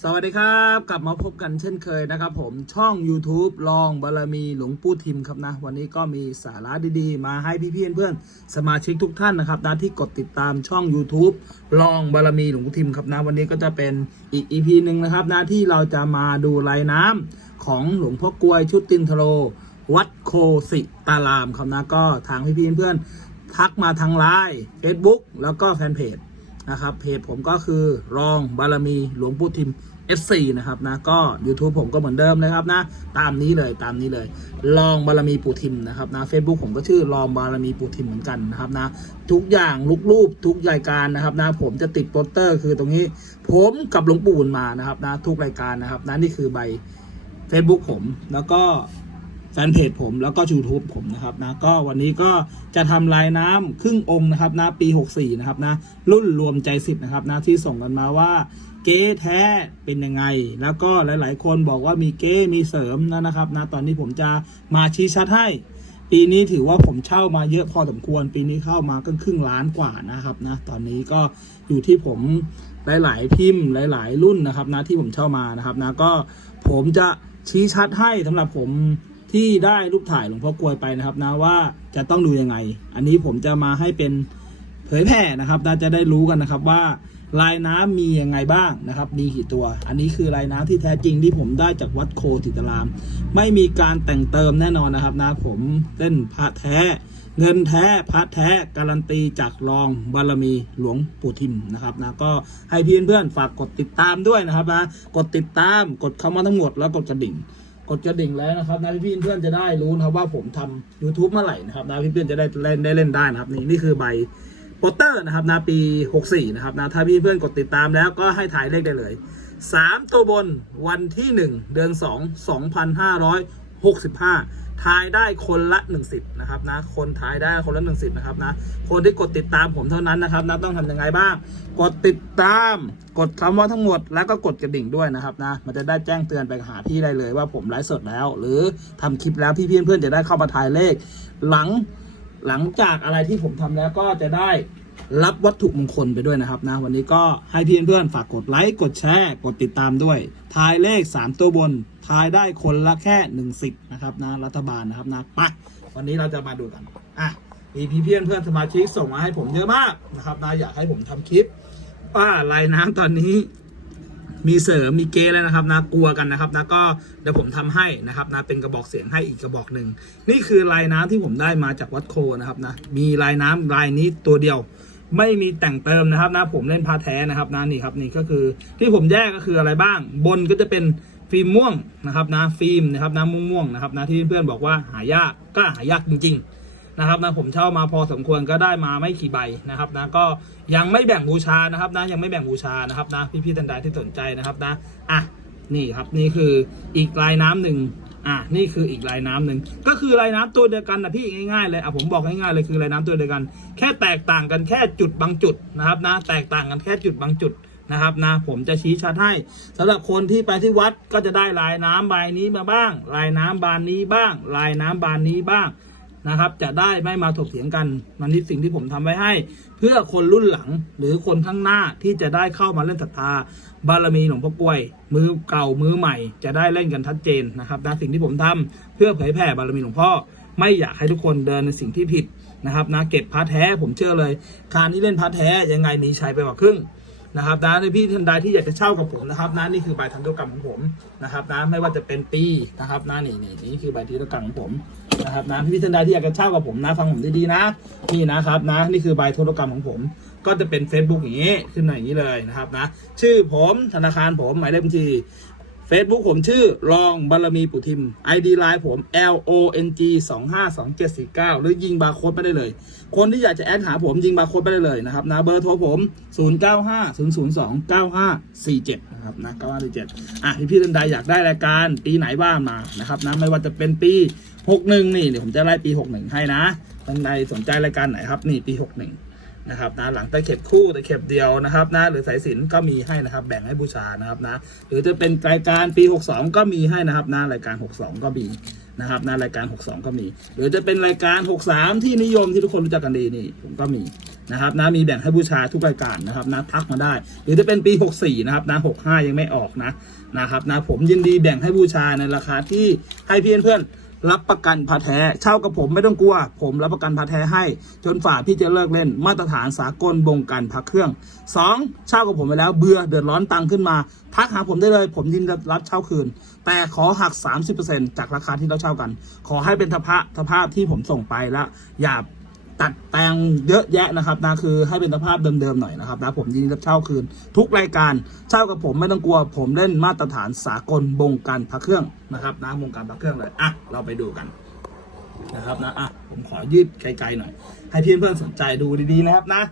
สวัสดีครับ กลับมาพบกันเช่นเคยนะครับผมช่อง YouTube ลองบารมีหลวงปู่ทิมครับนะ วันนี้ก็มีสาระดีๆ มาให้พี่ๆเพื่อนๆสมาชิกทุกท่านนะครับนะที่กดติดตามช่อง YouTube ลองบารมีหลวงปู่ทิมครับนะ วันนี้ก็จะเป็นอีก EP หนึ่งนะครับนะที่เราจะมาดูลายน้ำของหลวงพ่อกลวยชุดตินทโลวัดโคสิตารามครับนะก็ทางพี่ๆเพื่อนๆทักมาทางไลน์ Facebook แล้วก็แฟนเพจนะครับเพจผมก็คือรองบารมีหลวงปู่ทิม FC นะครับนะก็ YouTube ผมก็เหมือนเดิมเลยครับนะ ตามนี้เลยตามนี้เลย ลองบารมีปู่ทิมนะครับนะ Facebook ผมก็ชื่อลองบารมีปู่ทิมเหมือนกันนะครับนะ ทุกอย่างลุกรูปทุกรายการนะครับนะ ผมจะติดโปสเตอร์คือตรงนี้ ผมกับหลวงปู่มานะครับนะ ทุกรายการนะครับนะนี่คือใบ Facebook ผมแล้วก็แฟนเพจผมแล้วก็ YouTube ผมนะครับนะก็วันนี้ก็จะทำลายน้ำครึ่งองค์นะครับนะปี 64 นะครับนะรุ่นรวมใจสิทธ์นะครับนะที่ส่งกันมาว่า เก๊แท้เป็นยังไง แล้วก็หลาย ๆ คนบอกว่ามีเก๊มีเสริมนะนะครับนะตอนนี้ผมจะมาชี้ชัดให้ ปีนี้ถือว่าผมเช่ามาเยอะพอสมควร ปีนี้เข้ามาก็ครึ่งล้านกว่านะครับนะตอนนี้ก็อยู่ที่ผมหลาย ๆ พิมพ์หลาย ๆ รุ่นนะครับนะที่ผมเช่ามานะครับนะก็ผมจะชี้ชัดให้สำหรับผมที่ได้รูปถ่ายหลวงพ่อกลวยไปนะครับนะว่าจะต้องดูยังไง อันนี้ผมจะมาให้เป็นเผยแผ่นะครับน่าจะได้รู้กันนะครับว่า ลายน้ำมียังไงบ้างนะครับ มีกี่ตัว อันนี้คือลายน้ำที่แท้จริงที่ผมได้จากวัดโคติตราม ไม่มีการแต่งเติมแน่นอนนะครับนะผมเล่นพระแท้ เงินแท้พระแท้การันตีจากรองบารมีหลวงปู่ทิมนะครับนะก็ให้เพื่อนเพื่อนฝากกดติดตามด้วยนะครับนะกดติดตามกดคำว่าทั้งหมดแล้วกดกระดิ่งกดกระดิ่งแล้วนะครับนะพี่เพื่อนจะได้รู้นะครับว่าผมทำ YouTube เมื่อไหร่นะครับนะพี่เพื่อนจะได้เล่นได้เล่นได้นะครับนี่นี่คือใบ โปสเตอร์นะครับนะปี 64 นะครับนะถ้าพี่เพื่อนกดติดตามแล้วก็ให้ถ่ายเลขได้เลย 3 ตัวบนวันที่ 1 เดือน 2 2565 ทายได้คนละ1สิทธิ์นะครับนะคนทายได้คนละ1สิทธิ์นะครับนะคนที่กดติดตามผมเท่านั้นนะครับนะต้องทำยังไงบ้าง กดติดตามกดคำว่าทั้งหมดแล้วก็กดกระดิ่งด้วยนะครับนะมันจะได้แจ้งเตือนไปหาพี่ได้เลยว่าผมไลฟ์สดแล้ว หรือทำคลิปแล้วพี่เพื่อนๆจะได้เข้ามาทายเลขหลัง หลังจากอะไรที่ผมทำแล้วก็จะได้รับวัตถุมงคลไปด้วยนะครับนะ วันนี้ก็ให้พี่เพื่อนๆฝากกดไลค์กดแชร์ กดติดตามด้วย ทายเลข 3 ตัวบน ทายได้คนละแค่1สิบนะครับนะรัฐบาลนะครับนะไปวันนี้เราจะมาดูกันอะมีพี่เพื่อนเพื่อนๆสมาชิกส่งมาให้ผมเยอะมากนะครับนะอยากให้ผมทำคลิปว่าลายน้ำตอนนี้ มีเสริมมีเกแล้วนะครับนะกลัวกันนะครับนะก็เดี๋ยวผมทำให้นะครับนะเป็นกระบอกเสียงให้อีกกระบอกหนึ่งนี่คือลายน้ำที่ผมได้มาจากวัดโคนะครับนะมีลายน้ำลายนี้ตัวเดียว ไม่มีแต่งเติมนะครับนะผมเล่นพาแท้นะครับนะนี่ครับนี่ก็คือที่ผมแยกก็คืออะไรบ้าง บนก็จะเป็นฟิล์มม่วงนะครับนะฟิล์มนะครับนะม่วงๆนะครับนะที่เพื่อนบอกว่าหายากก็หายากจริง ๆ นะครับนะผมเช่ามาพอสมควรก็ได้มาไม่กี่ใบนะครับนะก็ยังไม่แบ่งบูชานะครับนะยังไม่แบ่งบูชานะครับนะพี่ๆท่านใดที่สนใจนะครับนะอะนี่ครับนี่คืออีกลายน้ำหนึ่งอะนี่คืออีกลายน้ำหนึ่งก็คือลายน้ำตัวเดียวกันนะพี่ง่ายๆเลยอะผมบอกง่ายๆเลยคือลายน้ำตัวเดียวกัน แค่แตกต่างกันแค่จุดบางจุดนะครับนะแตกต่างกันแค่จุดบางจุดนะครับนะผมจะชี้ชัดให้สำหรับคนที่ไปที่วัดก็จะได้ลายน้ำใบนี้มาบ้าง ลายน้ำบานนี้บ้าง ลายน้ำบานนี้บ้าง นะครับ จะได้ไม่มาถกเถียงกันมันนี่สิ่งที่ผมทำไว้ให้ เพื่อคนรุ่นหลังหรือคนข้างหน้าที่จะได้เข้ามาเล่นศรัทธา บารมีหลวงพ่อกล้วย มือเก่ามือใหม่ จะได้เล่นกันชัดเจนนะครับนะสิ่งที่ผมทำเพื่อเผยแผ่บารมีหลวงพ่อ ไม่อยากให้ทุกคนเดินในสิ่งที่ผิดนะครับนะเก็บพระแท้ผมเชื่อเลย การที่เล่นพระแท้ยังไงมีชัยไปกว่าครึ่ง นะครับนะในพี่ท่านใดที่อยากจะเช่ากับผมนะครับนะนี่คือใบทำธุรกรรมของผมนะครับนะไม่ว่าจะเป็นปีนะครับนะนี่นี่นี่คือใบทันตุกรรมของผมนะครับนะพี่ท่านใดที่อยากจะเช่ากับผมนะฟังผมดีๆนะนี่นะครับนะนี่คือใบทันตุกรรมของผม ก็จะเป็น Facebook อย่างนี้ขึ้นมาอย่างนี้เลยนะครับนะชื่อผมธนาคารผมหมายเลขบัญชี Facebook ผมชื่อรองบารมีปุทิม ID ไลน์ผม L O N G 2 5 2 7 4 9 หรือยิงบาร์โค้ดไปได้เลย คนที่อยากจะแอดหาผมยิงบาร์โค้ดไปได้เลยนะครับนะเบอร์โทรผม 0 9 5 0 0 2 9 5 4 7 นะครับนะ9547อะพี่พี่ท่านใดอยากได้รายการปีไหนบ้างมานะครับนะไม่ว่าจะเป็นปี 61 นี่เดี๋ยวผมจะไล่ปี 61 ให้นะท่านใดสนใจรายการไหนครับนี่ปี 61 นะครับนะหลังตะเข็บคู่ตะเข็บเดียวนะครับนะหรือสายสินก็มีให้นะครับ แบ่งให้บูชานะครับนะหรือจะเป็นรายการปี 62 ก็มีให้นะครับนะรายการ 62 ก็มีนะครับนะรายการ 62 ก็มี หรือจะเป็นรายการ 63 ที่นิยมที่ทุกคนรู้จักกันดีนี่ผมก็มีนะครับนะมีแบ่งให้บูชาทุกรายการนะครับนะทักมาได้ หรือจะเป็นปี 64 นะครับนะ 65 ยังไม่ออกนะนะครับนะผมยินดีแบ่งให้บูชาในราคาที่ให้เพื่อนเพื่อน รับประกันพาแท้ เช่ากับผมไม่ต้องกลัว ผมรับประกันพาแท้ให้ จนฝ่าพี่จะเลิกเล่นมาตรฐานสากลบงการพักเครื่อง 2. เช่ากับผมไปแล้วเบื่อเดือดร้อนตังค์ขึ้นมาทักหาผมได้เลย ผมยินรับเช่าคืน แต่ขอหัก 30%จากราคาที่เราเช่ากัน ขอให้เป็นสภาพสภาพที่ผมส่งไปแล้วอย่า ตัดแต่งเยอะแยะนะครับนะคือให้เป็นสภาพเดิมๆหน่อยนะครับนะผมยินดีรับเช่าคืน ทุกรายการเช่ากับผมไม่ต้องกลัว ผมเล่นมาตรฐานสากลบงการพักเครื่องนะครับนะบงการพักเครื่องเลยอะเราไปดูกัน นะครับนะอะผมขอยืดไกลๆหน่อย ให้เพื่อนเพื่อนๆสนใจดูดีๆนะครับนะ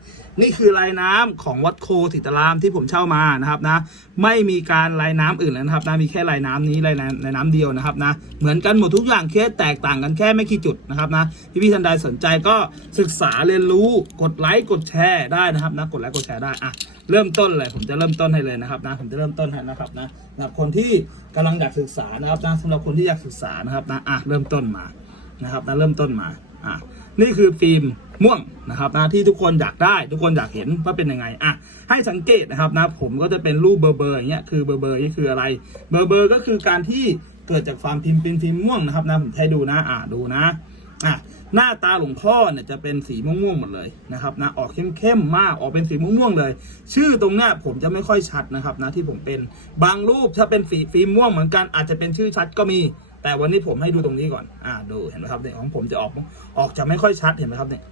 นี่คือลายน้ำของวัดโคสิตารามที่ผมเช่ามานะครับนะ ไม่มีการลายน้ำอื่นแล้วนะครับนะมีแค่ลายน้ำนี้ลายน้ำลายน้ำเดียวนะครับนะ เหมือนกันหมดทุกอย่างแค่แตกต่างกันแค่ไม่กี่จุดนะครับนะพี่พี่ๆท่านใดสนใจก็ศึกษาเรียนรู้กดไลค์กดแชร์ได้นะครับนะกดไลค์กดแชร์ได้อะเริ่มต้นเลยผมจะเริ่มต้นให้เลยนะครับนะผมจะเริ่มต้นให้นะครับนะสำหรับคนที่กำลังอยากศึกษานะครับนะสำหรับคนที่อยากศึกษานะครับนะอะเริ่มต้นมา นะครับนะเริ่มต้นมาอะนี่คือฟิล์มม่วงนะครับนะที่ทุกคนอยากได้ทุกคนอยากเห็นว่าเป็นยังไงอะให้สังเกตนะครับนะผมก็จะเป็นรูปเบอร์เบอร์อย่างเงี้ยคือเบอร์เบอร์นี่คืออะไรเบอร์เบอร์ก็คือการที่เกิดจากความพิมพ์เป็นฟิล์มม่วงนะครับนะผมให้ดูนะอะดูนะอะหน้าตาหลวงพ่อเนี่ยจะเป็นสีม่วงๆหมดเลยนะครับนะออกเข้มๆมากออกเป็นสีม่วงๆเลย ชื่อตรงเนี้ยผมจะไม่ค่อยชัดนะครับนะที่ผมเป็นบางรูปถ้าเป็นสีฟิล์มม่วงเหมือนกันอาจจะเป็นชื่อชัดก็มี แต่วันนี้ผมให้ดูตรงนี้ก่อน อ่า ดู เห็นไหมครับเนี่ยของผมจะออก ออกจะไม่ค่อยชัด เห็นไหมครับเนี่ย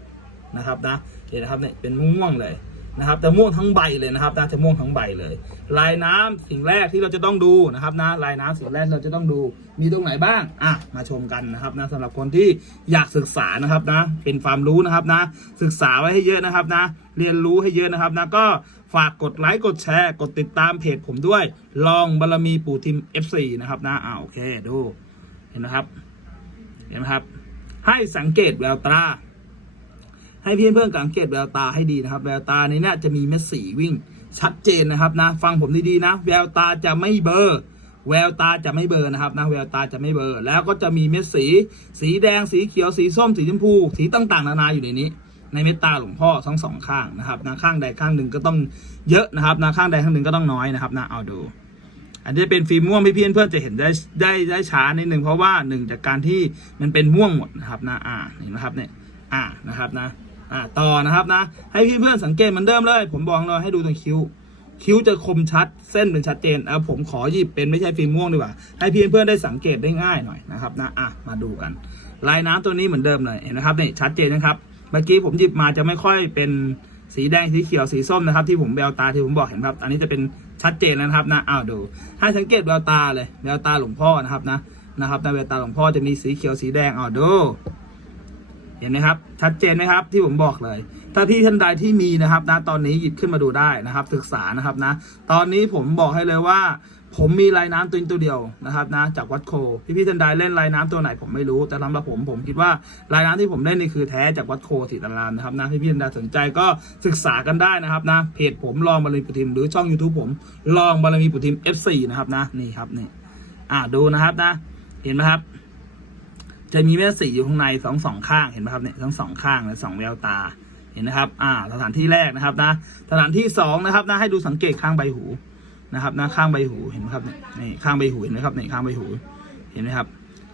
นะครับนะ เห็นนะครับเนี่ย เป็นม่วงเลยนะครับแต่ม่วงทั้งใบเลยนะครับนะจะม่วงทั้งใบเลย ลายน้ำสิ่งแรกที่เราจะต้องดูนะครับนะ ลายน้ำสิ่งแรกเราจะต้องดู มีตรงไหนบ้าง อะ มาชมกันนะครับนะสำหรับคนที่อยากศึกษานะครับนะ เป็นความรู้นะครับนะ ศึกษาไว้ให้เยอะนะครับนะ เรียนรู้ให้เยอะนะครับนะ ก็ฝากกดไลค์กดแชร์ กดติดตามเพจผมด้วย ลองบารมีปู่ทิม F4 นะครับนะ อ่าโอเค ดู เห็นไหมครับ เห็นไหมครับ ให้สังเกตแววตา ให้เพื่อนเพื่อนสังเกตแววตาให้ดีนะครับ แววตาในนี้จะมีเม็ดสีวิ่งชัดเจนนะครับนะ ฟังผมดีๆนะ แววตาจะไม่เบลอแววตาจะไม่เบลอนะครับนะแววตาจะไม่เบลอแล้วก็จะมีเม็ดสี สีแดงสีเขียวสีส้มสีชมพู สีต่างๆ นานาอยู่ในนี้ ในเม็ดตาหลวงพ่อทั้งสองข้างนะครับนะข้างใดข้างหนึ่งก็ต้องเยอะนะครับนะข้างใดข้างหนึ่งก็ต้องน้อยนะครับนะเอาดู อันนี้เป็นฟิล์มม่วงพี่เพื่อนเพื่อนๆจะเห็นได้ได้ได้ช้านิดนึงเพราะว่าหนึ่งจากการที่มันเป็นม่วงหมดนะครับนะอ่าเห็นไหมครับเนี่ยอ่านะครับนะอ่าต่อนะครับนะ ให้พี่เพื่อนสังเกตเหมือนเดิมเลย ผมบอกเลยให้ดูตรงคิ้ว คิ้วจะคมชัดเส้นเป็นชัดเจนเอาผมขอหยิบเป็นไม่ใช่ฟิล์มม่วงดีกว่าให้พี่เพื่อนได้สังเกตได้ง่ายหน่อยนะครับนะอะมาดูกัน ลายน้ำตัวนี้เหมือนเดิมเลยเห็นนะครับเนี่ยชัดเจนนะครับเมื่อกี้ผมหยิบมาจะไม่ค่อยเป็นสีแดงสีเขียวสีส้มนะครับ ที่ผมแววตาที่ผมบอกเห็นครับ อันนี้จะเป็น ชัดเจนแล้วนะครับนะอ้าวดูให้สังเกตแววตาเลยแววตาหลวงพ่อนะครับนะนะครับในแววตาหลวงพ่อจะมีสีเขียวสีแดงอ้าวดูเห็นไหมครับ ชัดเจนไหมครับที่ผมบอกเลย ถ้าพี่ท่านใดที่มีนะครับนะตอนนี้หยิบขึ้นมาดูได้นะครับ ศึกษานะครับนะ ตอนนี้ผมบอกให้เลยว่า ผมมีลายน้ำตัวตัวเดียวนะครับนะจากวัดโค พี่พี่ท่านใดเล่นลายน้ำตัวไหนผมไม่รู้แต่สำหรับผมผมคิดว่าลายน้ำที่ผมเล่นนี่คือแท้จากวัดโคสิตารามนะครับนะพี่พี่ท่านใดสนใจก็ศึกษากันได้นะครับนะเพจผมลองบารมีปุถิมหรือช่อง YouTube ผมลองบารมีปุถิม F4 นะครับนะนี่ครับนี่อ่าดูนะครับนะ เห็นไหมครับ จะมีเม็ดสีอยู่ข้างในสองสองข้างเห็นไหมครับเนี่ยทั้งสองข้างเลยสองแววตาเห็นนะครับ อ่า สถานที่แรกนะครับนะ สถานที่สองนะครับนะให้ดูสังเกตข้างใบหู นะครับนะข้างใบหูเห็นไหมครับนี่ข้างใบหูเห็นไหมครับนี่ข้างใบหูเห็นไหมครับ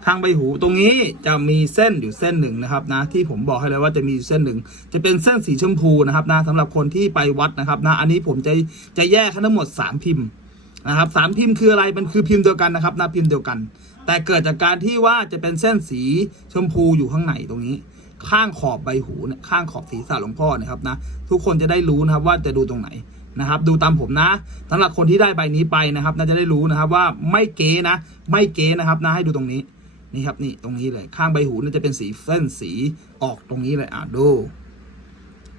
ข้างใบหูตรงนี้จะมีเส้นอยู่เส้นหนึ่งนะครับนะที่ผมบอกให้เลยว่าจะมีเส้นหนึ่ง จะเป็นเส้นสีชมพูนะครับนะสำหรับคนที่ไปวัดนะครับนะอันนี้ผมจะจะแยกทั้งหมดสามพิมพ์นะครับสามพิมพ์คืออะไรมันคือพิมพ์เดียวกันนะครับนะพิมพ์เดียวกัน แต่เกิดจากการที่ว่าจะเป็นเส้นสีชมพูอยู่ข้างในตรงนี้ข้างขอบใบหูเนี่ยข้างขอบศีรษะหลวงพ่อนะครับนะทุกคนจะได้รู้นะครับว่าจะดูตรงไหน นะครับ ดูตามผมนะสำหรับคนที่ได้ใบนี้ไปนะครับ น่าจะได้รู้นะครับว่าไม่เก๋นะ ไม่เก๋นะครับนะให้ดูตรงนี้นี่ครับนี่ตรงนี้เลยข้างใบหูเนี่ยจะเป็นสีเส้นสีออกตรงนี้เลยอะดู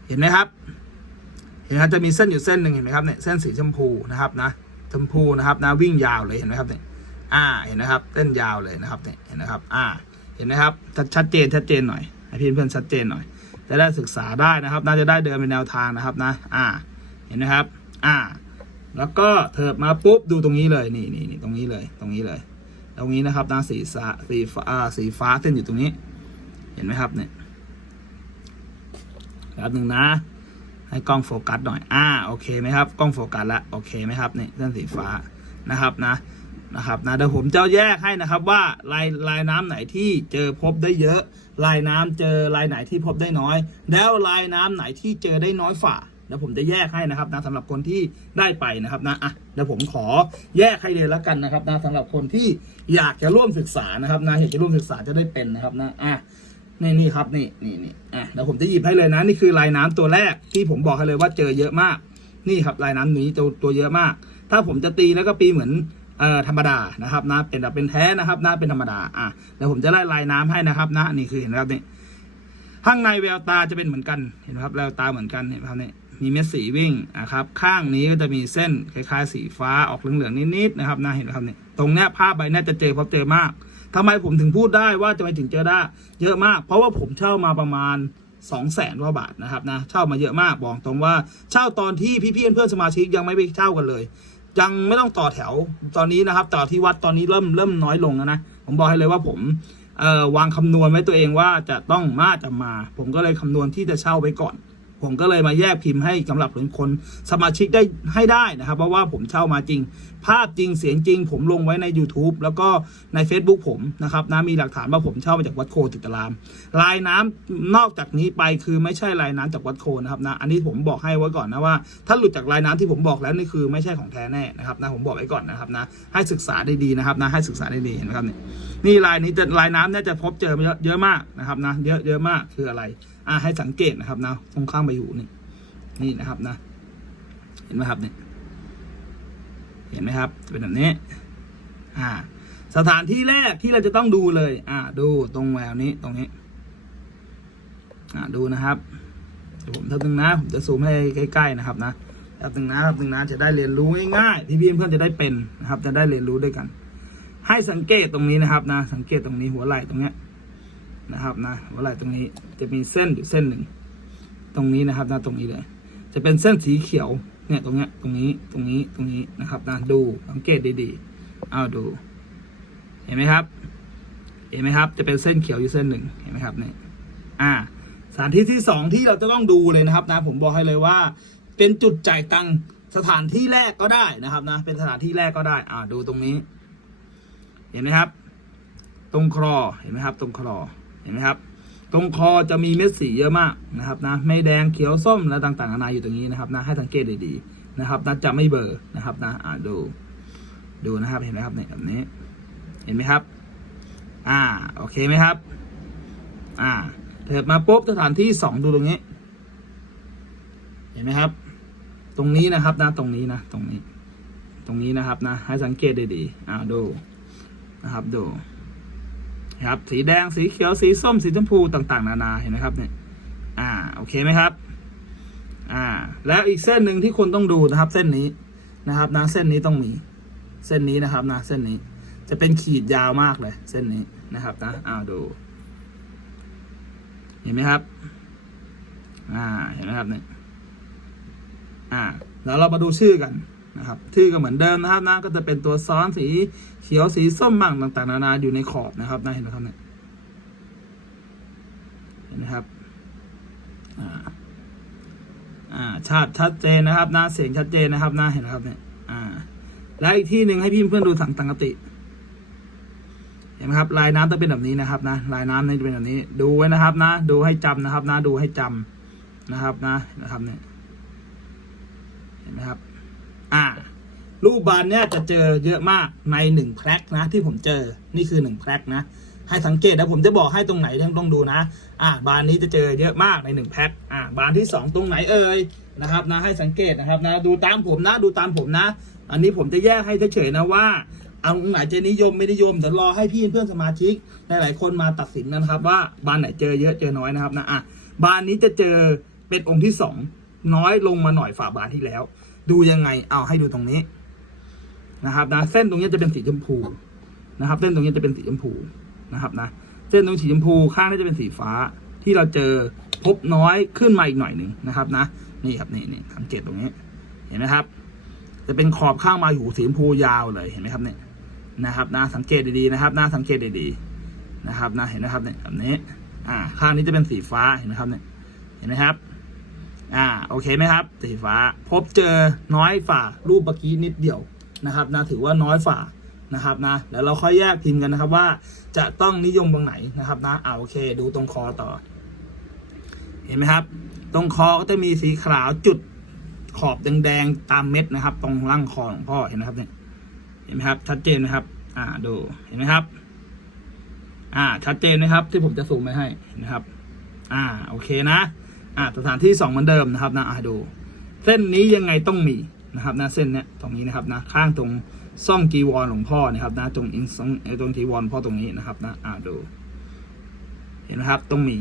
เห็นไหมครับ เห็นไหมครับจะมีเส้นอยู่เส้นหนึ่งเห็นไหมครับเนี่ยเส้นสีชมพูนะครับนะชมพูนะครับนะวิ่งยาวเลยเห็นไหมครับเนี่ยอ่าเห็นนะครับเต้นยาวเลยนะครับเนี่ยเห็นนะครับ อ่าเห็นไหมครับชัดเจนชัดเจนหน่อยให้เพื่อนเพื่อนชัดเจนหน่อยจะได้ศึกษาได้นะครับ น่าจะได้เดินเป็นแนวทางนะครับนะ อ่า เห็นไหมครับ อ่า แล้วก็เถิบมาปุ๊บดูตรงนี้เลยนี่นี่นี่ตรงนี้เลยตรงนี้เลย ตรงนี้นะครับนะสีฟ้าสีฟ้าอ่าสีฟ้าเส้นอยู่ตรงนี้ เห็นไหมครับเนี่ยแป๊บหนึ่งนะ ให้กล้องโฟกัสหน่อย อ่าโอเคไหมครับกล้องโฟกัสแล้วโอเคไหมครับเนี่ยเส้นสีฟ้านะครับนะนะครับนะเดี๋ยวผมจะแยกให้นะครับว่าลายลายน้ำไหนที่เจอพบได้เยอะ ลายน้ำเจอลายไหนที่พบได้น้อย แล้วลายน้ำไหนที่เจอได้น้อยฝ่า เดี๋ยวผมจะแยกให้นะครับนะสำหรับคนที่ได้ไปนะครับนะอะเดี๋ยวผมขอแยกให้เลยแล้วกันนะครับนะสำหรับคนที่อยากจะร่วมศึกษานะครับนะอยากจะร่วมศึกษาจะได้เป็นนะครับนะอะนี่นี่ครับนี่นี่นี่อะเดี๋ยวผมจะหยิบให้เลยนะนี่คือลายน้ำตัวแรกที่ผมบอกให้เลยว่าเจอเยอะมาก นี่ครับลายน้ำนี้ตัวตัวเยอะมาก ถ้าผมจะตีแล้วก็ปีเหมือนเอ่อธรรมดานะครับนะเป็นแบบเป็นแท้นะครับนะเป็นธรรมดาอะเดี๋ยวผมจะไล่ลายน้ำให้นะครับนะนี่คือเห็นครับนี่ข้างในแววตาจะเป็นเหมือนกันเห็นไหมครับแววตาเหมือนกันเห็นไหมครับนี่ มีเม็ดสีวิ่งนะครับ ข้างนี้ก็จะมีเส้นคล้ายๆ สีฟ้าออกเหลืองๆนิดๆนะครับนะเห็นครับเนี่ยตรงเนี้ยภาพใบเนี้ยจะเจอพบเจอมากทำไมผมถึงพูดได้ว่าจะไปถึงเจอได้ เยอะมาก เพราะว่าผมเช่ามาประมาณสองแสนกว่าบาทนะครับนะเช่ามาเยอะมากบอกตรงว่าเช่าตอนที่พี่ๆเพื่อนสมาชิกยังไม่ไปเช่ากันเลย ยังไม่ต้องต่อแถวตอนนี้นะครับต่อที่วัดตอนนี้เริ่มเริ่มน้อยลงแล้วนะผมบอกให้เลยว่าผมวางคำนวณไว้ตัวเองว่าจะต้องมาจะมา ผมก็เลยคำนวณที่จะเช่าไว้ก่อน ผมก็เลยมาแยกพิมพ์ให้สำหรับคนสมาชิกได้ให้ได้นะครับ เพราะว่าผมเช่ามาจริง ภาพจริงเสียงจริง ผมลงไว้ใน YouTube แล้วก็ใน Facebook ผมนะครับนะมีหลักฐานว่าผมเช่ามาจากวัดโคติตราม ลายน้ำนอกจากนี้ไปคือไม่ใช่ลายน้ำจากวัดโคนะครับนะอันนี้ผมบอกให้ไว้ก่อนนะว่า ถ้าหลุดจากลายน้ำที่ผมบอกแล้วนี่คือไม่ใช่ของแท้แน่นะครับนะผมบอกไว้ก่อนนะครับนะให้ศึกษาได้ดีนะครับนะให้ศึกษาได้ดีเห็นไหมครับนี่นี่ลายนี้จะลายน้ำเนี่ยจะพบเจอเยอะเยอะมากนะครับนะเยอะเยอะมากคืออะไร อ่าให้สังเกตนะครับนะตรงข้างไปอยู่นี่นี่นะครับนะ เห็นไหมครับเนี่ยเห็นไหมครับจะเป็นแบบนี้ อ่า สถานที่แรกที่เราจะต้องดูเลย อ่า ดูตรงแววนี้ตรงนี้ อ่าดูนะครับผมทำตึงนะผมจะซูมให้ใกล้ๆนะครับนะแป๊บนึงนะแป๊บนึงนะจะได้เรียนรู้ง่ายๆพี่เพื่อนๆจะได้เป็นนะครับ จะได้เรียนรู้ด้วยกัน ให้สังเกตตรงนี้นะครับนะ สังเกตตรงนี้หัวไหล่ตรงเนี้ย นะครับนะหัวไหล่ตรงนี้จะมีเส้นอยู่เส้นหนึ่ง ตรงนี้นะครับนะตรงนี้เลย จะเป็นเส้นสีเขียวเนี่ยตรงเนี้ยตรงนี้ตรงนี้ตรงนี้นะครับนะดูสังเกตดีๆเอาดู เห็นไหมครับ เห็นไหมครับ จะเป็นเส้นเขียวอยู่เส้นหนึ่งเห็นไหมครับเนี่ยอ่าสถานที่ที่สองที่เราจะต้องดูเลยนะครับนะผมบอกให้เลยว่า เป็นจุดจ่ายตังค์สถานที่แรกก็ได้นะครับนะ เป็นสถานที่แรกก็ได้ อ่าดูตรงนี้ เห็นไหมครับ ตรงคลอเห็นไหมครับ ตรงคลอ เห็นไหมครับ ตรงคอจะมีเม็ดสีเยอะมากนะครับนะไม่แดงเขียวส้มและต่างๆนานาอยู่ตรงนี้นะครับนะให้สังเกตดีๆนะครับนะจะไม่เบลอนะครับนะอ่าดูดูนะครับเห็นไหมครับเนี่ยแบบนี้ เห็นไหมครับ อ่าโอเคไหมครับ อ่าเถิดมาปุ๊บสถานที่สองดูตรงนี้ เห็นไหมครับ ตรงนี้นะครับนะตรงนี้นะตรงนี้ ตรงนี้นะครับนะ ให้สังเกตดีๆอ่าดูนะครับดู ครับ สีแดงสีเขียวสีส้มสีชมพูต่าง ๆ นานาเห็นไหมครับเนี่ยอ่าโอเคไหมครับ อ่า แล้วอีกเส้นหนึ่งที่คนต้องดูนะครับ เส้นนี้นะครับนะเส้นนี้ต้องมี เส้นนี้นะครับนะเส้นนี้จะเป็นขีดยาวมากเลย เส้นนี้นะครับนะอ้าวดู เห็นไหมครับ อ่าเห็นไหมครับเนี่ยอ่าแล้วเรามาดูชื่อกัน นะครับชื่อก็เหมือนเดิมนะครับนะก็จะเป็นตัวซ้อนสีเขียวสีส้มบ้างต่างๆนานาอยู่ในขอบนะครับนะเห็นไหมครับเนี่ยเห็นไหมครับอ่าอ่าชัดชัดเจนนะครับนะเสียงชัดเจนนะครับนะเห็นไหมครับเนี่ยอ่าและอีกที่หนึ่งให้พี่เพื่อนดูสังตังกติเห็นไหมครับลายน้ำจะเป็นแบบนี้นะครับนะลายน้ำนี่จะเป็นแบบนี้ ดูไว้นะครับนะ ดูให้จำนะครับนะ ดูให้จำนะครับนะนะครับเนี่ยเห็นไหมครับ อ่ารูปบานเนี่ยจะเจอเยอะมากในหนึ่งแพลกนะ ที่ผมเจอนี่คือหนึ่งแพลกนะ ให้สังเกตนะผมจะบอกให้ตรงไหนต้องต้องดูนะ อ่าบานนี้จะเจอเยอะมากในหนึ่งแพ็คอ่าบานที่สองตรงไหนเอ่ยนะครับนะให้สังเกตนะครับนะดูตามผมนะดูตามผมนะ อันนี้ผมจะแยกให้เฉยๆนะว่าเอาตรงไหนจะนิยมไม่นิยมเดี๋ยวรอให้พี่เพื่อนสมาชิกหลายๆคนมาตัดสินนะครับ ว่าบานไหนเจอเยอะเจอน้อยนะครับนะอะบานนี้จะเจอเป็นองค์ที่สองน้อยลงมาหน่อยฝ่าบานที่แล้ว ดูยังไง เอาให้ดูตรงนี้นะครับนะเส้นตรงนี้จะเป็นสีชมพูนะครับ เส้นตรงนี้จะเป็นสีชมพูนะครับนะเส้นตรงสีชมพูข้างนี้จะเป็นสีฟ้าที่เราเจอพบน้อยขึ้นมาอีกหน่อยหนึ่งนะครับนะนี่ครับนี่นี่สังเกตตรงนี้เห็นไหมครับ จะเป็นขอบข้างมาหูสีชมพูยาวเลยเห็นไหมครับเนี่ยนะครับนะสังเกตดีๆนะครับนะสังเกตดีๆนะครับนะเห็นไหมครับเนี่ยแบบนี้ อ่า ข้างนี้จะเป็นสีฟ้าเห็นไหมครับเนี่ยเห็นไหมครับ อ่าโอเคไหมครับสีฟ้าพบเจอน้อยฝ่ารูปเมื่อกี้นิดเดียวนะครับนะถือว่าน้อยฝ่านะครับนะแล้วเราค่อยแยกพิมพ์กันนะครับว่าจะต้องนิยมตรงไหนนะครับนะอ่าโอเค ดูตรงคอต่อ เห็นไหมครับ ตรงคอก็จะมีสีขาวจุดขอบแดงๆตามเม็ดนะครับ ตรงร่างคอของพ่อเห็นไหมครับเนี่ยเห็นไหมครับ ชัดเจนไหมครับ อ่าดูเห็นไหมครับ อ่าชัดเจนไหมครับ ที่ผมจะซูมไปให้เห็นไหมครับ อ่าโอเคนะ อ่าสถานที่สองเหมือนเดิมนะครับนะอ่าดู เส้นนี้ยังไงต้องมีนะครับนะเส้นเนี้ยตรงนี้นะครับนะข้างตรงซ่องจีวรหลวงพ่อนะครับนะตรงอิงซ่องตรงจีวรพ่อตรงนี้นะครับนะอ่าดู เห็นไหมครับต้องมี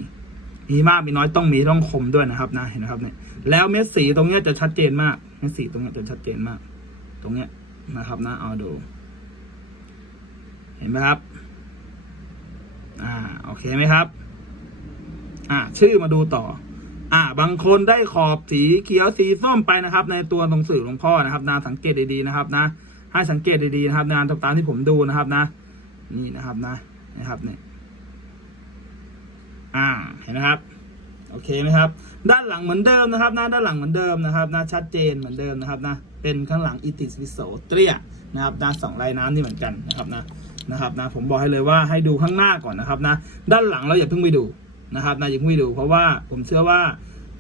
มีมากมีน้อยต้องมีต้องคมด้วยนะครับนะเห็นไหมครับเนี่ยแล้วเม็ดสีตรงเนี้ยจะชัดเจนมากเม็ดสีตรงเนี้ยจะชัดเจนมาก ตรงเนี้ยนะครับนะเอาดู เห็นไหมครับ อ่าโอเคไหมครับ อ่าชื่อมาดูต่อ อ่า บางคนได้ขอบสีเขียวสีส้มไปนะครับ ในตัวหนังสือหลวงพ่อนะครับนะสังเกตดีๆนะครับนะ ให้สังเกตดีๆนะครับงานตามที่ผมดูนะครับนะ นี่นะครับนะนะครับเนี่ยอ่าเห็นไหมครับโอเคไหมครับ ด้านหลังเหมือนเดิมนะครับนะด้านหลังเหมือนเดิมนะครับนะชัดเจนเหมือนเดิมนะครับนะเป็นข้างหลังอิติสวิโสเตรียนะครับด้าสองลายน้ำนี่เหมือนกันนะครับนะนะครับนะผมบอกให้เลยว่าให้ดูข้างหน้าก่อนนะครับนะด้านหลังเราอย่าเพิ่งไปดู นะครับนะอย่าเพิ่งไปดูเพราะว่าผมเชื่อว่า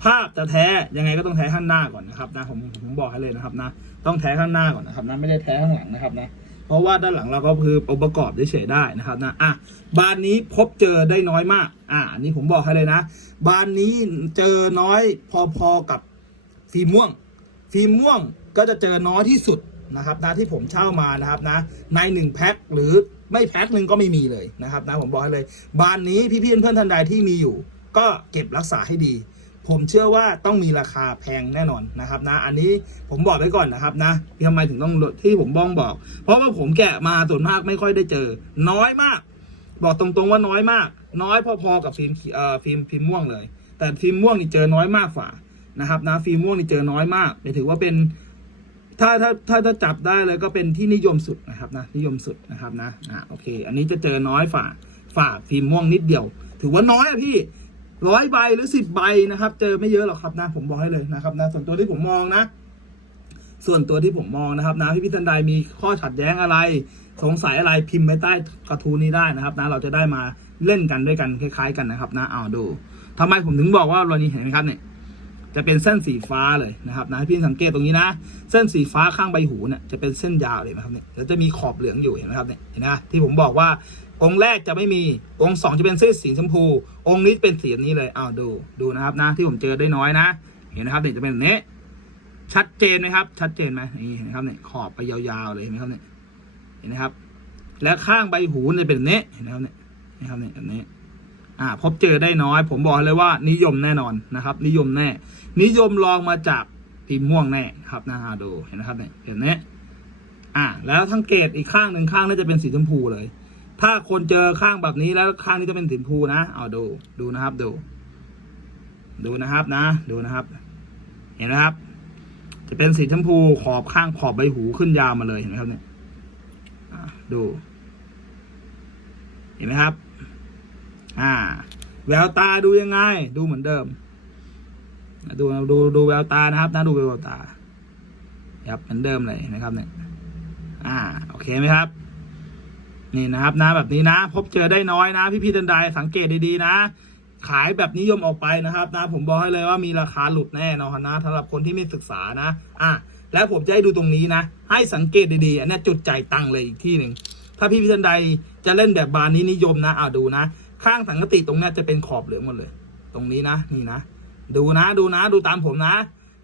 ภาพจะแท้ยังไงก็ต้องแท้ข้างหน้าก่อนนะครับนะผมผมบอกให้เลยนะครับนะ ต้องแท้ข้างหน้าก่อนนะครับนะไม่ได้แท้ข้างหลังนะครับนะเพราะว่าด้านหลังเราก็คือองค์ประกอบเฉยๆได้นะครับนะอะบานนี้พบเจอได้น้อยมาก อะอันนี้ผมบอกให้เลยนะ บานนี้เจอน้อยพอๆกับฟิล์มม่วง ฟิล์มม่วงก็จะเจอน้อยที่สุด นะครับนะที่ผมเช่ามานะครับนะในหนึ่งแพ็คหรือไม่แพ็คหนึ่งก็ไม่มีเลยนะครับนะผมบอกให้เลยบานนี้พี่ๆเพื่อนๆท่านใดที่มีอยู่ ก็เก็บรักษาให้ดี ผมเชื่อว่าต้องมีราคาแพงแน่นอนนะครับนะอันนี้ผมบอกไว้ก่อนนะครับนะทำไมถึงต้องที่ผมบ้องบอก เพราะว่าผมแกะมาส่วนมากไม่ค่อยได้เจอ น้อยมาก บอกตรงๆว่าน้อยมาก น้อยพอๆกับฟิล์มเอ่อฟิล์มฟิล์มม่วงเลย แต่ฟิล์มม่วงนี่เจอน้อยมากกว่านะครับนะฟิล์มม่วงนี่เจอน้อยมากถือว่าเป็น ถ้าถ้าถ้าถ้าจับได้เลยก็เป็นที่นิยมสุดนะครับนะนิยมสุดนะครับนะอ่าโอเค อันนี้จะเจอน้อยฝ่าฝ่าฟิล์มม่วงนิดเดียว ถือว่าน้อยอะพี่ร้อยใบหรือสิบใบนะครับ เจอไม่เยอะหรอกครับนะผมบอกให้เลยนะครับนะส่วนตัวที่ผมมองนะ ส่วนตัวที่ผมมองนะครับนะพี่พิธันใดมีข้อขัดแย้งอะไร สงสัยอะไรพิมพ์ไว้ใต้กระทู้นี้ได้นะครับนะเราจะได้มาเล่นกันด้วยกันคล้าย ๆ กันนะครับนะเอาดูทำไมผมถึงบอกว่าเรานี้เห็นไหมครับเนี่ย จะเป็นเส้นสีฟ้าเลยนะครับนะพี่สังเกตตรงนี้นะ เส้นสีฟ้าข้างใบหูเนี่ยจะเป็นเส้นยาวเลยนะครับเนี่ยแล้วจะมีขอบเหลืองอยู่เห็นไหมครับเนี่ยเห็นไหมที่ผมบอกว่าองค์แรกจะไม่มีองค์สองจะเป็นเส้นสีชมพู องค์นี้เป็นสีนี้เลยอ้าวดูดูนะครับนะที่ผมเจอได้น้อยนะ เห็นนะครับเนี่ยจะเป็นแบบนี้ ชัดเจนไหมครับ ชัดเจนไหมนี่เห็นไหมครับเนี่ยขอบไปยาวๆเลยเห็นไหมครับเนี่ยเห็นไหมครับ และข้างใบหูเนี่ยเป็นแบบนี้เห็นไหมครับเนี่ยนไหมครับเนี่ยแบบนี้อ่าพบเจอได้น้อย ผมบอกเลยว่านิยมแน่นอนนะครับ นิยมแน่ นิยมลองมาจากพิมพ์ม่วงแน่ครับนะฮะดูเห็นนะครับเนี่ยเห็นไหมอ่าแล้วทั้งเกตอีกข้างหนึ่งข้างน่าจะเป็นสีชมพูเลย ถ้าคนเจอข้างแบบนี้แล้วข้างนี้จะเป็นสีชมพูนะเอาดูดูนะครับดู ดูนะครับนะ ดูนะครับ เห็นไหมครับ จะเป็นสีชมพูขอบข้างขอบใบหูขึ้นยาวมาเลยเห็นไหมครับเนี่ยดู เห็นไหมครับ อ่า แววตาดูยังไง ดูเหมือนเดิม ดูดูดูแววตานะครับนะดูแววตาครับเหมือนเดิมเลยนะครับเนี่ย อ่า โอเคไหมครับ นี่นะครับนะแบบนี้นะ พบเจอได้น้อยนะ พี่พี่ๆทันใดสังเกตดีๆนะ ขายแบบนิยมออกไปนะครับนะ ผมบอกให้เลยว่ามีราคาหลุดแน่นอนนะสำหรับคนที่ไม่ศึกษานะ อะแล้วผมจะให้ดูตรงนี้นะ ให้สังเกตดีๆอันนี้จุดจ่ายตังเลยอีกที่หนึ่งถ้าพี่พิทันใดจะเล่นแบบบานนี้นิยมนะอ่าดูนะ ข้างสังกติตรงนี้จะเป็นขอบเหลืองหมดเลย ตรงนี้นะ นี่นะ ดูนะดูนะ ดูตามผมนะ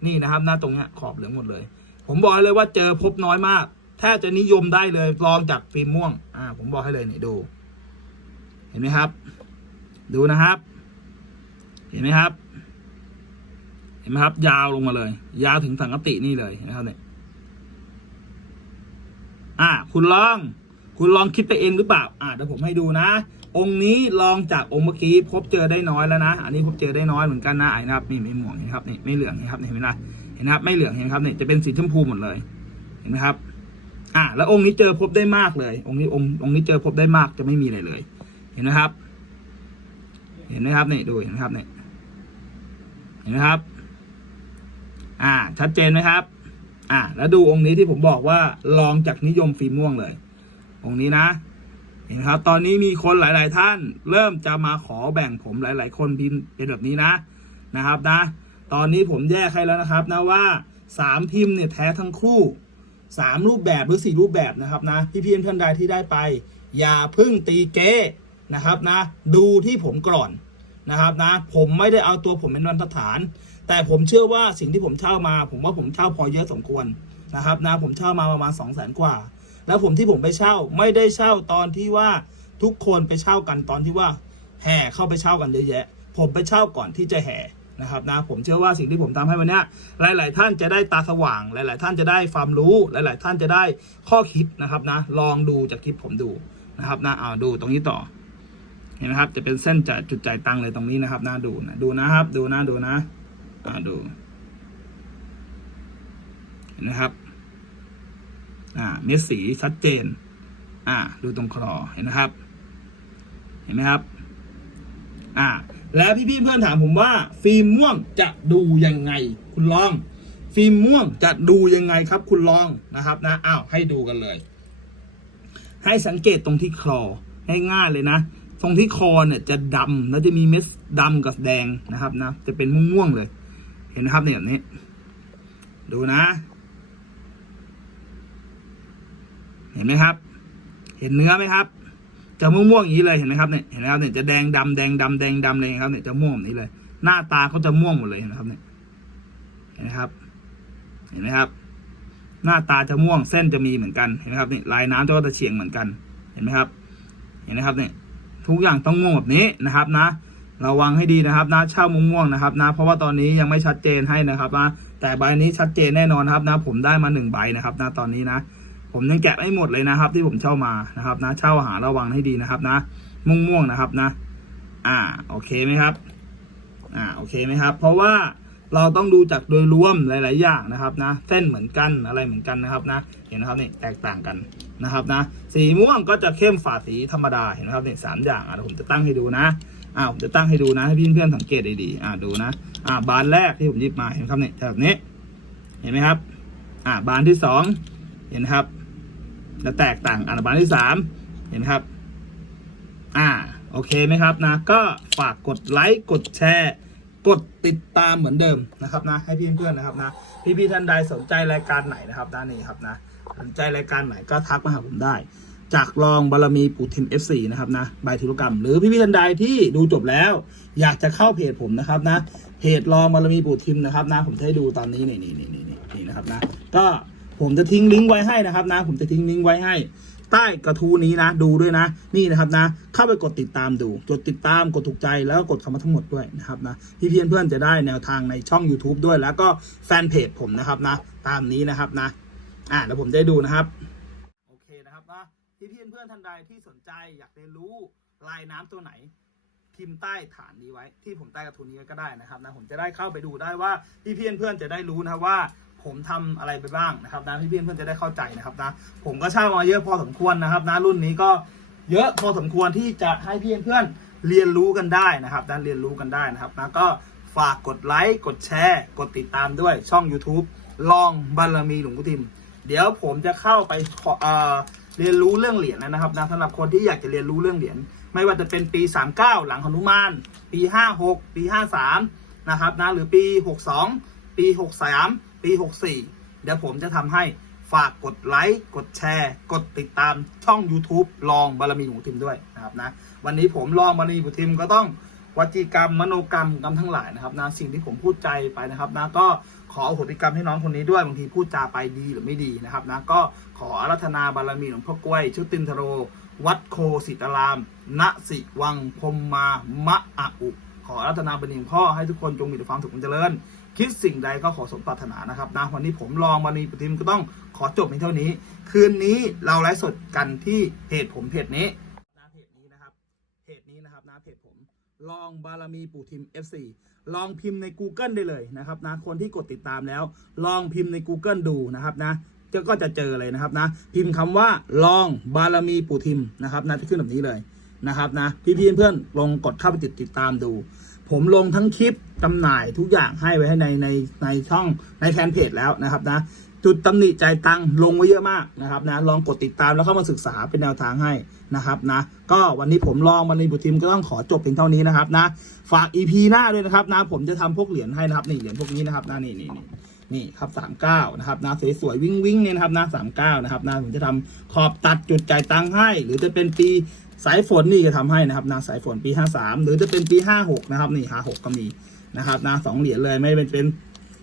นี่นะครับหน้าตรงเนี้ยขอบเหลืองหมดเลย ผมบอกให้เลยว่าเจอพบน้อยมากแทบจะนิยมได้เลยลองจากฟิล์มม่วง อ่า ผมบอกให้เลยนี่ดู เห็นไหมครับ ดูนะครับ เห็นไหมครับ เห็นไหมครับ ยาวลงมาเลย ยาวถึงสังกตินี่เลยเห็นไหมครับเนี่ยอ่า คุณลอง คุณลองคิดไปเองหรือเปล่า อ่าเดี๋ยวผมให้ดูนะ องค์นี้ลองจากองค์เมื่อกี้พบเจอได้น้อยแล้วนะ อันนี้พบเจอได้น้อยเหมือนกันนะไอ้นะครับนี่ไม่ม่วงนะครับนี่ไม่เหลืองนะครับนี่เห็นไหมนะเห็นนะครับไม่เหลืองเห็นครับนี่จะเป็นสีชมพูหมดเลยเห็นไหมครับ อ่า แล้วองค์นี้เจอพบได้มากเลย องค์นี้องค์องค์นี้เจอพบได้มากจะไม่มีอะไรเลย เห็นไหมครับ เห็นไหมครับนี่ดูเห็นไหมครับนี่เห็นไหมครับ อ่า ชัดเจนไหมครับ อ่า แล้วดูองค์นี้ที่ผมบอกว่าลองจากนิยมฟิล์มม่วงเลย องค์นี้นะ เห็นครับ ตอนนี้มีคนหลาย ๆ ท่าน เริ่มจะมาขอแบ่งผมหลาย ๆ คนพิมพ์เป็นแบบนี้นะนะครับนะ ตอนนี้ผมแยกให้แล้วนะครับนะว่าสามพิมพ์เนี่ยแท้ทั้งคู่สามรูปแบบหรือสี่รูปแบบนะครับนะพี่พี่ๆท่านใดที่ได้ไป อย่าพึ่งตีเก้นะครับนะ ดูที่ผมก่อนนะครับนะ ผมไม่ได้เอาตัวผมเป็นบรรฐาน แต่ผมเชื่อว่าสิ่งที่ผมเช่ามา ผมว่าผมเช่าพอเยอะสมควรนะครับนะผมเช่ามาประมาณ 2 0 0 0 0 0กว่า แล้วผมที่ผมไปเช่าไม่ได้เช่าตอนที่ว่าทุกคนไปเช่ากันตอนที่ว่า แห่เข้าไปเช่ากันเยอะแยะ ผมไปเช่าก่อนที่จะแห่นะครับนะผมเชื่อว่าสิ่งที่ผมทำให้วันนี้หลาย ๆ ท่านจะได้ตาสว่าง หลาย ๆ ท่านจะได้ความรู้ หลาย ๆ ท่านจะได้ข้อคิดนะครับนะ ลองดูจากคลิปผมดูนะครับนะเอาดูตรงนี้ต่อเห็นไหมครับ จะเป็นเส้นจะจุดจ่ายตังค์เลยตรงนี้นะครับนะดูนะดูนะครับ ดูนะดูนะอ่าดูนไหมครับ อ่าเม็ดสีชัดเจน อ่า ดูตรงคลอเห็นนะครับ เห็นไหมครับ อ่า แล้วพี่ๆเพื่อนถามผมว่า ฟิล์มม่วงจะดูยังไง คุณลอง ฟิล์มม่วงจะดูยังไงครับ คุณลองนะครับนะอ้าวให้ดูกันเลย ให้สังเกตตรงที่คลอง่ายๆเลยนะตรงที่คอเนี่ยจะดำแล้วจะมีเม็ดดำกับแดงนะครับนะ จะเป็นม่วงๆเลย เห็นนะครับเนี่ยแบบนี้ ดูนะ เห็นไหมครับ เห็นเนื้อไหมครับ จะม่วงๆอย่างนี้เลยเห็นไหมครับเนี่ยเห็นไหมครับเนี่ยจะแดงดำแดงดำแดงดำเลยครับเนี่ยจะม่วงแบบนี้เลย หน้าตาเขาจะม่วงหมดเลยเห็นไหมครับเนี่ยเห็นไหมครับ เห็นไหมครับ หน้าตาจะม่วงเส้นจะมีเหมือนกันเห็นไหมครับเนี่ยลายน้ำจะก็จะเฉียงเหมือนกัน เห็นไหมครับ เห็นไหมครับเนี่ยทุกอย่างต้องม่วงแบบนี้นะครับนะระวังให้ดีนะครับนะเช่าม่วงๆนะครับนะเพราะว่าตอนนี้ยังไม่ชัดเจนให้นะครับนะแต่ใบนี้ชัดเจนแน่นอนครับนะ ผมได้มาหนึ่งใบนะครับนะตอนนี้นะ ผมยังแกะไม่หมดเลยนะครับ ที่ผมเช่ามานะครับ นะ เช่าหาระวังให้ดีนะครับ นะ ม่วงๆนะครับนะ อ่า โอเคไหมครับ อ่า โอเคไหมครับ เพราะว่าเราต้องดูจากโดยรวมหลาย ๆ อย่างนะครับนะ เส้นเหมือนกันอะไรเหมือนกันนะครับนะ เห็นนะครับนี่แตกต่างกันนะครับนะ สีม่วงก็จะเข้มฝ่าสีธรรมดาเห็นไหมครับเนี่ยสามอย่างอะผมจะตั้งให้ดูนะอ่าผมจะตั้งให้ดูนะให้พี่เพื่อนๆสังเกตดีๆอ่าดูนะอ่าบานแรกที่ผมหยิบมาเห็นไหมครับนี่แบบนี้ เห็นไหมครับ อ่าบานที่สองเห็นไหมครับ จะแตกต่างอันบานที่สามเห็นไหมครับ อ่า โอเคไหมครับนะ ก็ฝากกดไลค์กดแชร์กดติดตามเหมือนเดิมนะครับนะ ให้พี่เพื่อนๆนะครับนะ พี่ๆท่านใดสนใจรายการไหนนะครับด้านนี้ครับนะสนใจรายการไหนก็ทักมาหาผมได้ จากรองบารมีปูทิม F4 นะครับนะใบธุรกรรม หรือพี่ๆท่านใดที่ดูจบแล้ว อยากจะเข้าเพจผมนะครับนะเพจรองบารมีปูทิมนะครับนะผมจะให้ดูตอนนี้นี่นี่นี่นี่นี่นะครับนะก็ ผมจะทิ้งลิงก์ไว้ให้นะครับนะ ผมจะทิ้งลิงก์ไว้ให้ ใต้กระทู้นี้นะ ดูด้วยนะ นี่นะครับนะ เข้าไปกดติดตามดู กดติดตามกดถูกใจแล้วก็กดคำว่าทั้งหมดด้วยนะครับนะพี่เพื่อนเพื่อนจะได้แนวทางในช่อง YouTube ด้วย แล้วก็แฟนเพจผมนะครับนะ ตามนี้นะครับนะ อ่าแล้วผมได้ดูนะครับโอเคนะครับนะพี่เพื่อนเพื่อนท่านใดที่สนใจอยากเรียนรู้ลายน้ำตัวไหนพิมพ์ใต้ฐานนี้ไว้ที่ผมใต้กระทู้นี้ก็ได้นะครับนะผมจะได้เข้าไปดูได้ว่าพี่เพื่อนเพื่อนจะได้รู้นะว่า ผมทำอะไรไปบ้างนะครับนะพี่เพื่อนเพื่อนจะได้เข้าใจนะครับนะผมก็เช่ามาเยอะพอสมควรนะครับนะรุ่นนี้ก็เยอะพอสมควรที่จะให้พี่เพื่อนเรียนรู้กันได้นะครับนะเรียนรู้กันได้นะครับนะก็ฝากกดไลค์กดแชร์ กดติดตามด้วยช่อง YouTube ลองบารมีหลวงพ่อทิม เดี๋ยวผมจะเข้าไปเอ่อเรียนรู้เรื่องเหรียญนะครับนะสำหรับคนที่อยากจะเรียนรู้เรื่องเหรียญไม่ว่าจะเป็นปี 39 หลังหนุมาน ปี 56 ปี 53 นะครับนะหรือปี 62 ปี 63 ปี 64 เดี๋ยวผมจะทำให้ฝากกดไลค์กดแชร์ กดติดตามช่อง YouTube ลองบารมีหลวงพิมด้วยนะครับนะวันนี้ผมลองบารมีหลวงพิมก็ต้องวจีกรรมมโนกรรมกรรมทั้งหลายนะครับนะสิ่งที่ผมพูดใจไปนะครับนะก็ขออโหสิกรรมให้น้องคนนี้ด้วยบางทีพูดจาไปดีหรือไม่ดีนะครับนะก็ขออารัธนาบารมีหลวงพ่อกล้วย ชุตินทโร วัดโคสิตาราม ณสิวังพมมามะอะอุ ขออารัธนาบารมีหลวงพ่อให้ทุกคนจงมีแต่ความสุขความเจริญ คิดสิ่งใดก็ขอสมปรารถนานะครับนะวันนี้ผมลองบารมีปฏิมก็ต้องขอจบเพียงเท่านี้ คืนนี้เราไลฟ์สดกันที่เพจผมเพจนี้หน้าเพจนี้นะครับเพจผมลองบารมีปู่ทิม F4 ลองพิมพ์ใน Google ได้เลยนะครับนะคนที่กดติดตามแล้ว ลองพิมพ์ใน Google ดูนะครับนะก็ก็จะเจอเลยนะครับนะ พิมพ์คำว่าลองบารมีปู่ทิมนะครับนะจะขึ้นแบบนี้เลย นะครับนะพี่พี่ๆเพื่อนๆลองกดเข้าไปติดติดตามดู ผมลงทั้งคลิปจำหน่ายทุกอย่างให้ไว้ให้ในในในช่องในแฟนเพจแล้วนะครับนะจุดตำหนิใจตังลงไว้เยอะมากนะครับนะลองกดติดตามแล้วเข้ามาศึกษาเป็นแนวทางให้นะครับนะก็วันนี้ผมลองมาในบุตรทีมก็ต้องขอจบเพียงเท่านี้นะครับนะฝาก EP หน้าด้วยนะครับนะผมจะทำพวกเหรียญให้นะครับนี่เหรียญพวกนี้นะครับนะนี่นี่นี่นี่ครับสามเก้านะครับนะสวยๆวิ่งวิ่งๆเนี่ยนะครับนะสามเก้านะครับนะผมจะทำขอบตัดจุดจ่ายตังให้ หรือจะเป็นปี สายฝนนี่จะทำให้นะครับนะสายฝนปี 53 หรือจะเป็นปี 56 นะครับนี่56ก็มีนะครับนะสองเหรียญเลยไม่เป็นเป็น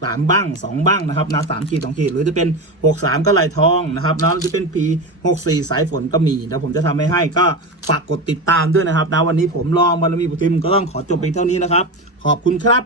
สามบ้างสองบ้างนะครับนะสามขีดสองขีดหรือจะเป็นหกสามก็ลายทองนะครับนะจะเป็นปีหกสี่สายฝนก็มีเดี๋ยวผมจะทำให้ให้ก็ฝากกดติดตามด้วยนะครับนะวันนี้ผมลองบารมีปุทิมก็ต้องขอจบเพียงเท่านี้นะครับ ขอบคุณครับ